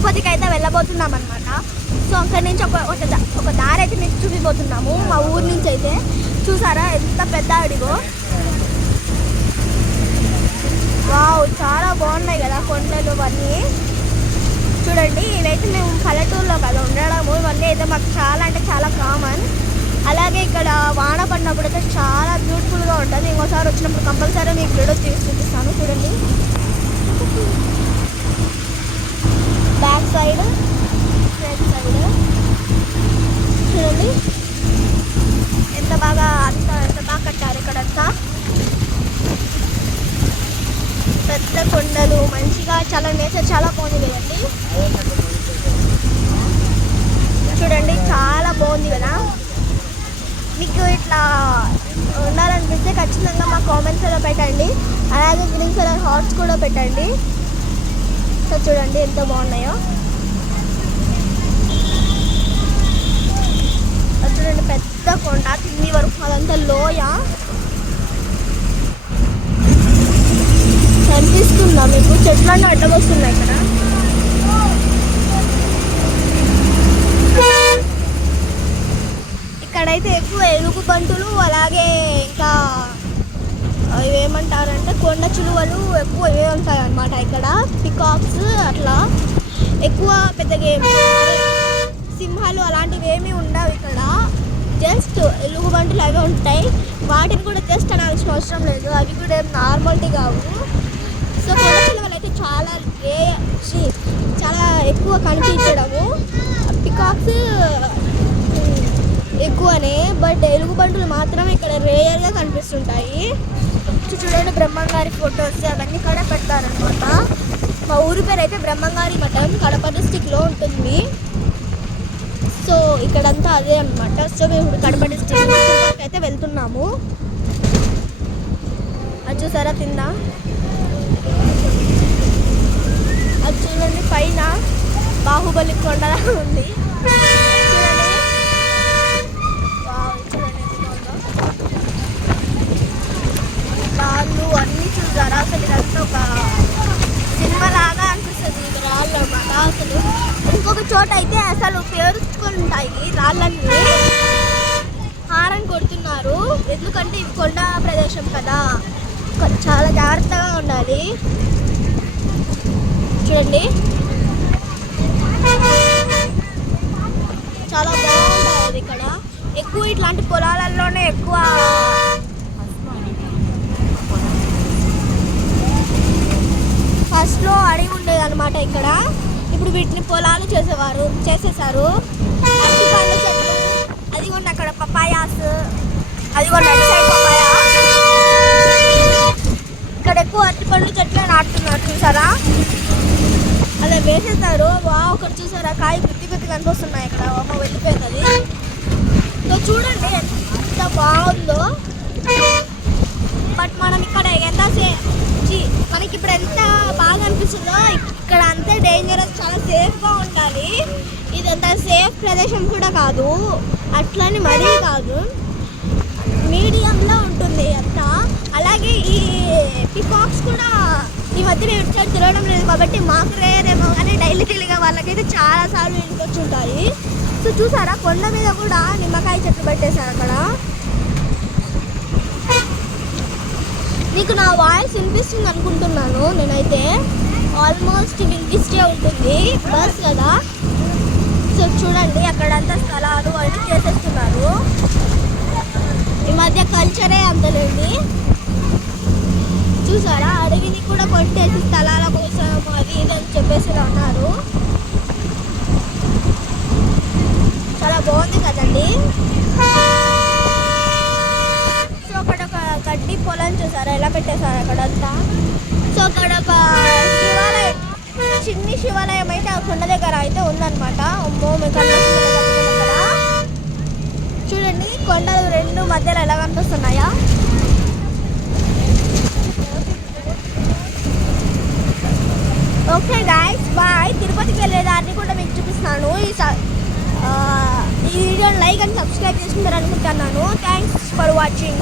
తిరుపతికి అయితే వెళ్ళబోతున్నాం అనమాట. సో అక్కడి నుంచి ఒక దారి అయితే మీకు చూపిపోతున్నాము మా ఊరి నుంచి అయితే. చూసారా ఎంత పెద్ద అడిగో. వావ్, చాలా బాగున్నాయి కదా కొండలు ఇవన్నీ. చూడండి, ఇవైతే మేము పల్లెటూరులో కదా ఉండడము, ఇవన్నీ అయితే మాకు చాలా అంటే చాలా కామన్. అలాగే ఇక్కడ వాన పడినప్పుడు అయితే చాలా బ్యూటిఫుల్గా ఉంటుంది. ఇంకోసారి వచ్చినప్పుడు కంపల్సరీ మీకు వీడియో తీసి చూపిస్తాను. చూడండి, బ్యాక్ సైడ్, ఫ్రంట్ సైడ్ చూడండి ఎంత బాగా కట్టారు. ఇక్కడంతా పెద్ద కొండలు, మంచిగా చాలా నేచర్ చాలా బాగుంది కదండి. చూడండి చాలా బాగుంది కదా. మీకు ఇట్లా ఉండాలనిపిస్తే ఖచ్చితంగా మా కామెంట్స్లో పెట్టండి. అలాగే గ్రీన్ కలర్ హార్ట్స్ కూడా పెట్టండి. సో చూడండి ఎంత బాగున్నాయో. చూడండి పెద్ద కొండ, కింది వరకు అదంతా లోయ కనిపిస్తుందా మీకు? చెట్లన్నీ అడ్డవస్తున్నాయి ఇక్కడ. ఇక్కడైతే ఎక్కువ ఎలుగు బంటులు, అలాగే ఇంకా ఇవేమంటారంటే కొండ చిలువలు ఎక్కువ ఇవే ఉంటాయి అన్నమాట. ఇక్కడ పికాక్స్ అట్లా ఎక్కువ పెద్దగా సింహాలు అలాంటివి ఏమీ ఉండవు ఇక్కడ. జస్ట్ ఎలుగు బంటులు అవి ఉంటాయి. వాటిని కూడా జస్ట్ అనాల్సిన అవసరం లేదు, అవి కూడా ఏం నార్మాలిటీ కావు. సో కొండ చిలువలు అయితే చాలా ఎక్కువ కనిపించడము. పికాక్స్ ఎక్కువనే, బట్ ఎలుగుబంటులు మాత్రమే ఇక్కడ రేర్గా కనిపిస్తుంటాయి. చూడండి బ్రహ్మంగారి ఫొటోస్ అవన్నీ కూడా పెడతారనమాట. మా ఊరి పేరు అయితే బ్రహ్మంగారి మఠం, కడప డిస్టిక్లో ఉంటుంది. సో ఇక్కడంతా అదే అనమాట. సో మేము ఇప్పుడు కడప డిస్టిక్ అయితే వెళ్తున్నాము. అది చూసారా కింద, అది చూడండి పైన బాహుబలి కొండలా ఉంది. రాళ్ళు అన్నీ చూసారా? అసలు ఇదంతా ఒక సినిమా లాగా అనిపిస్తుంది. ఇది రాళ్ళు అన్నమాట. అసలు ఇంకొక చోట అయితే అసలు పేరుచుకొని ఉంటాయి రాళ్ళన్నీ. హారం కొడుతున్నారు, ఎందుకంటే ఇది కొండ ప్రదేశం కదా, చాలా జాగ్రత్తగా ఉండాలి. చూడండి చాలా బాగుంటుంది ఇక్కడ. ఎక్కువ ఇట్లాంటి పొలాలలోనే ఎక్కువ ఫస్ట్లో అడవి ఉండేది అనమాట ఇక్కడ. ఇప్పుడు వీటిని పొలాలు చేసేసారు. అరటిపండ్ల చెట్లు, అదిగోండి అక్కడ పపాయాస్, అదిగోండి అటు సైడ్ పపాయ. ఇక్కడ ఎక్కువ అరటిపండ్ల చెట్లే నాటుతున్నారు చూసారా, అలా వేసేసారు. ఒకటి చూసారా కాయ గుత్తి కనిపిస్తున్నాయి ఇక్కడ. అమ్మ వెళ్ళిపోయింది. సో చూడండి ఎంత బాగుందో. బట్ మనం ఇక్కడ మనకి ఇప్పుడు ఎంత బాగా అనిపిస్తుందో, ఇక్కడ అంతా డేంజరస్, చాలా సేఫ్గా ఉండాలి. ఇదంతా సేఫ్ ప్రదేశం కూడా కాదు, అట్లని మరీ కాదు, మీడియంలో ఉంటుంది అంతా. అలాగే ఈ పికాక్స్ కూడా ఈ మధ్య మేము ఇటు సైడ్ తిరగడం లేదు కాబట్టి మాకు రేరేమో, కానీ డైలీ తెలియగా వాళ్ళకైతే చాలాసార్లు ఇంటికి వచ్చి ఉంటాయి. సో చూసారా కొండ మీద కూడా నిమ్మకాయ చెట్లు పెట్టేశారు అక్కడ. నీకు నా వాయిస్ వినిపిస్తుంది అనుకుంటున్నాను నేనైతే. ఆల్మోస్ట్ వినిపిస్తే ఉంటుంది, బస్ కదా. సో చూడండి అక్కడంతా స్థలాలు అన్నీ చేసేస్తున్నారు. ఈ మధ్య కల్చరే అంతలేండి. చూసారా అడవిని కూడా కొట్టేసి స్థలాల కోసం అది ఇది అని చెప్పేసి ఉన్నారు. చాలా బాగుంది కదండి. సో అక్కడ ఒక గడ్డి పొలం చూసారా ఎలా పెట్టేశారు అక్కడంతా. సో అక్కడ ఒక శివాలయం, చిన్ని శివాలయం అయితే ఆ కొండ దగ్గర అయితే ఉందన్నమాట. అమ్మో మీకు అక్కడ చూడండి కొండలు రెండు మధ్యలో ఎలా కనిపిస్తున్నాయా. Okay guys, bye. తిరుపతికి వెళ్ళే దాన్ని కూడా మీకు చూపిస్తాను. ఈ వీడియోని లైక్ అండ్ సబ్స్క్రైబ్ చేసుకుంటారు అనుకుంటున్నాను. Thanks for watching.